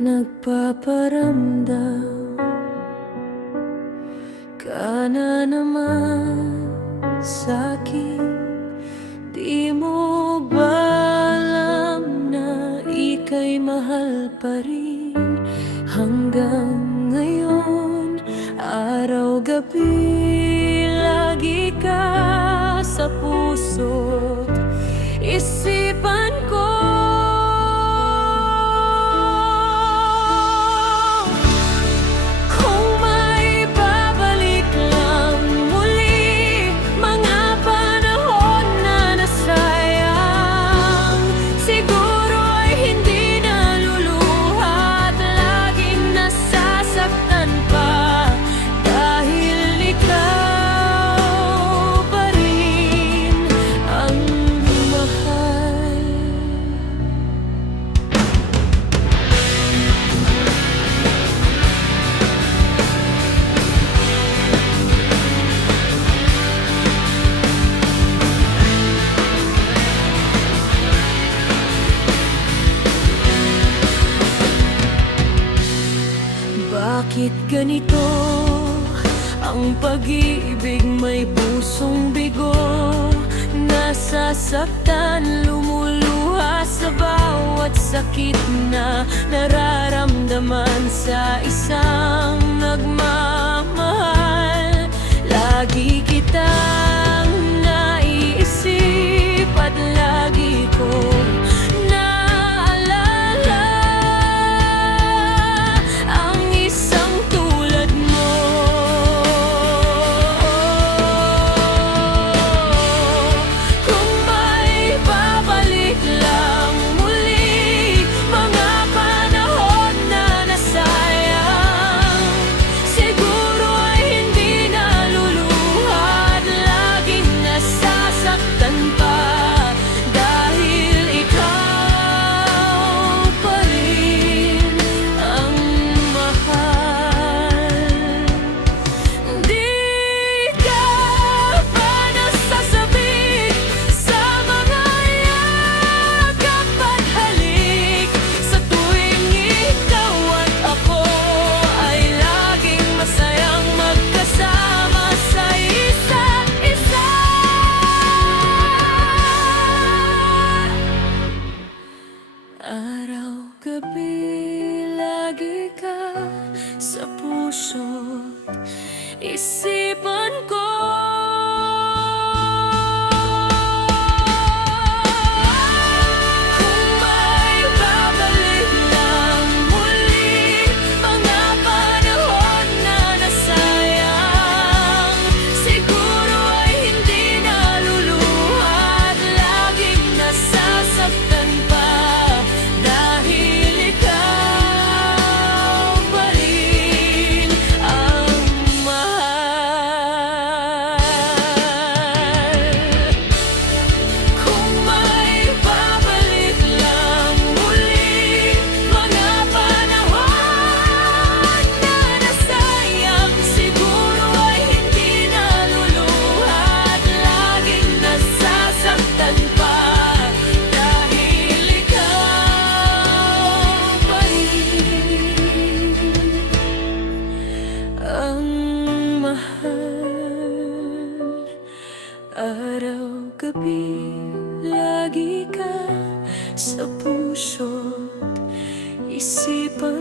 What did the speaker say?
nagpaparamdam ka na naman sa'kin. Di mo ba alam na ika'y mahal pa rin hanggang ngayon? Araw-gabi lagi ka sa puso't isipan ko. Bakit ganito ang pag-ibig? May pusong bigo, nasasaktan, lumuluha sa bawat sakit na nararamdaman sa isang nagmamahal. Lagi kitang naiisip at lagi ko araw-gabi lagi ka sa puso't isipan ko. Araw-gabi lagi ka sa puso't isipan